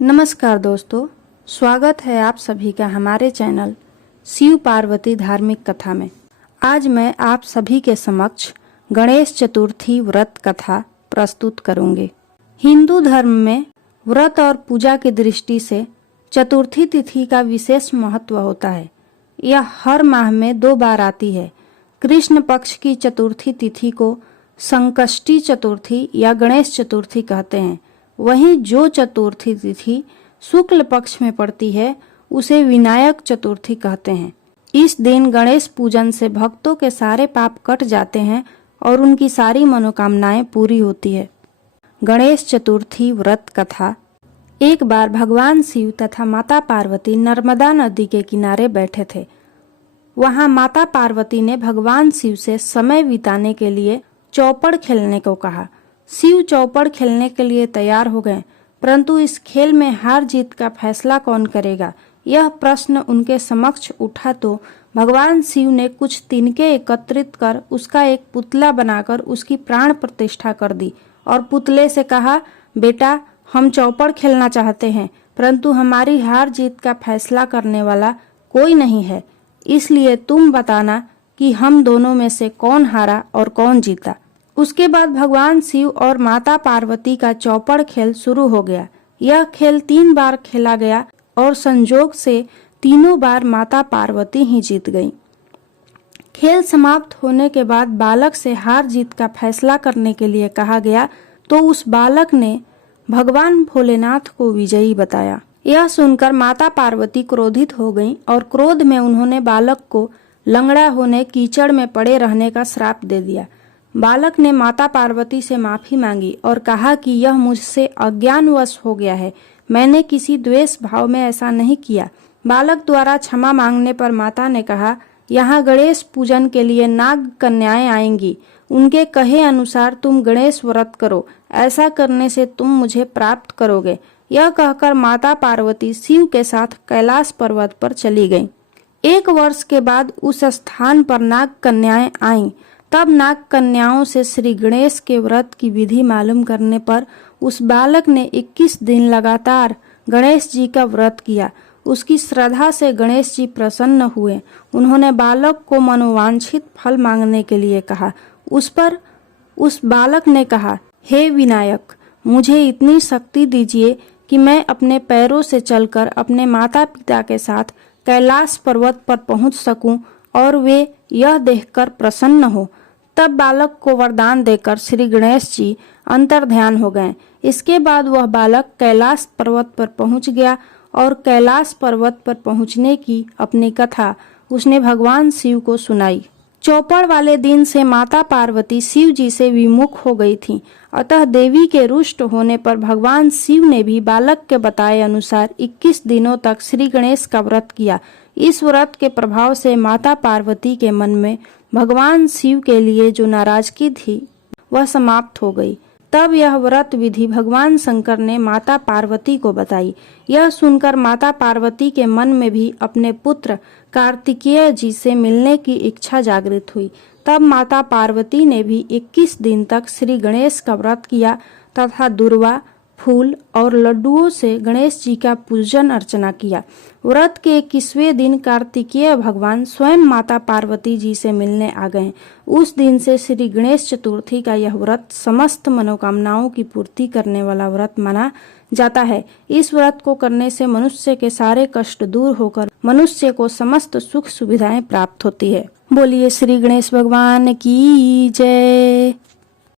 नमस्कार दोस्तों, स्वागत है आप सभी का हमारे चैनल शिव पार्वती धार्मिक कथा में। आज मैं आप सभी के समक्ष गणेश चतुर्थी व्रत कथा प्रस्तुत करूंगी। हिंदू धर्म में व्रत और पूजा की दृष्टि से चतुर्थी तिथि का विशेष महत्व होता है। यह हर माह में 2 बार आती है। कृष्ण पक्ष की चतुर्थी तिथि को संकष्टी चतुर्थी या गणेश चतुर्थी कहते हैं। वहीं जो चतुर्थी तिथि शुक्ल पक्ष में पड़ती है उसे विनायक चतुर्थी कहते हैं। इस दिन गणेश पूजन से भक्तों के सारे पाप कट जाते हैं और उनकी सारी मनोकामनाएं पूरी होती है। गणेश चतुर्थी व्रत कथा। एक बार भगवान शिव तथा माता पार्वती नर्मदा नदी के किनारे बैठे थे। वहां माता पार्वती ने भगवान शिव से समय बिताने के लिए चौपड़ खेलने को कहा। शिव चौपड़ खेलने के लिए तैयार हो गए, परंतु इस खेल में हार जीत का फैसला कौन करेगा, यह प्रश्न उनके समक्ष उठा तो भगवान शिव ने कुछ तिनके एकत्रित कर उसका एक पुतला बनाकर उसकी प्राण प्रतिष्ठा कर दी और पुतले से कहा, बेटा, हम चौपड़ खेलना चाहते हैं, परंतु हमारी हार जीत का फैसला करने वाला कोई नहीं है, इसलिए तुम बताना कि हम दोनों में से कौन हारा और कौन जीता। उसके बाद भगवान शिव और माता पार्वती का चौपड़ खेल शुरू हो गया। यह खेल 3 बार खेला गया और संजोग से तीनों बार माता पार्वती ही जीत गईं। खेल समाप्त होने के बाद बालक से हार जीत का फैसला करने के लिए कहा गया तो उस बालक ने भगवान भोलेनाथ को विजयी बताया। यह सुनकर माता पार्वती क्रोधित हो गईं और क्रोध में उन्होंने बालक को लंगड़ा होने, कीचड़ में पड़े रहने का श्राप दे दिया। बालक ने माता पार्वती से माफी मांगी और कहा कि यह मुझसे अज्ञानवश हो गया है, मैंने किसी द्वेष भाव में ऐसा नहीं किया। बालक द्वारा क्षमा मांगने पर माता ने कहा, यहाँ गणेश पूजन के लिए नाग कन्याएं आएंगी, उनके कहे अनुसार तुम गणेश व्रत करो, ऐसा करने से तुम मुझे प्राप्त करोगे। यह कहकर माता पार्वती शिव के साथ कैलाश पर्वत पर चली गईं। 1 वर्ष के बाद उस स्थान पर नाग कन्याएं आईं। तब नाग कन्याओं से श्री गणेश के व्रत की विधि मालूम करने पर उस बालक ने 21 दिन लगातार गणेश जी का व्रत किया। उसकी श्रद्धा से गणेश जी प्रसन्न हुए। उन्होंने बालक को मनोवांछित फल मांगने के लिए कहा। उस पर उस बालक ने कहा, हे विनायक, मुझे इतनी शक्ति दीजिए कि मैं अपने पैरों से चलकर अपने माता पिता के साथ कैलाश पर्वत पर पहुंच सकूं और वे यह देखकर प्रसन्न हो। तब बालक को वरदान देकर श्री गणेश जी अंतर्ध्यान हो गए। इसके बाद वह बालक कैलाश पर्वत पर पहुंच गया और कैलाश पर्वत पर पहुंचने की अपनी कथा उसने भगवान शिव को सुनाई। चौपड़ वाले दिन से माता पार्वती शिव जी से विमुख हो गई थीं। अतः देवी के रुष्ट होने पर भगवान शिव ने भी बालक के बताए अनुसार 21 दिनों तक श्री गणेश का व्रत किया। इस व्रत के प्रभाव से माता पार्वती के मन में भगवान शिव के लिए जो नाराजगी थी वह समाप्त हो गई। तब यह व्रत विधि भगवान शंकर ने माता पार्वती को बताई। यह सुनकर माता पार्वती के मन में भी अपने पुत्र कार्तिकेय जी से मिलने की इच्छा जागृत हुई। तब माता पार्वती ने भी 21 दिन तक श्री गणेश का व्रत किया तथा दुर्वा, फूल और लड्डुओं से गणेश जी का पूजन अर्चना किया। व्रत के 21वें दिन कार्तिकेय भगवान स्वयं माता पार्वती जी से मिलने आ गए। उस दिन से श्री गणेश चतुर्थी का यह व्रत समस्त मनोकामनाओं की पूर्ति करने वाला व्रत माना जाता है। इस व्रत को करने से मनुष्य के सारे कष्ट दूर होकर मनुष्य को समस्त सुख सुविधाएं प्राप्त होती है। बोलिए श्री गणेश भगवान की जय।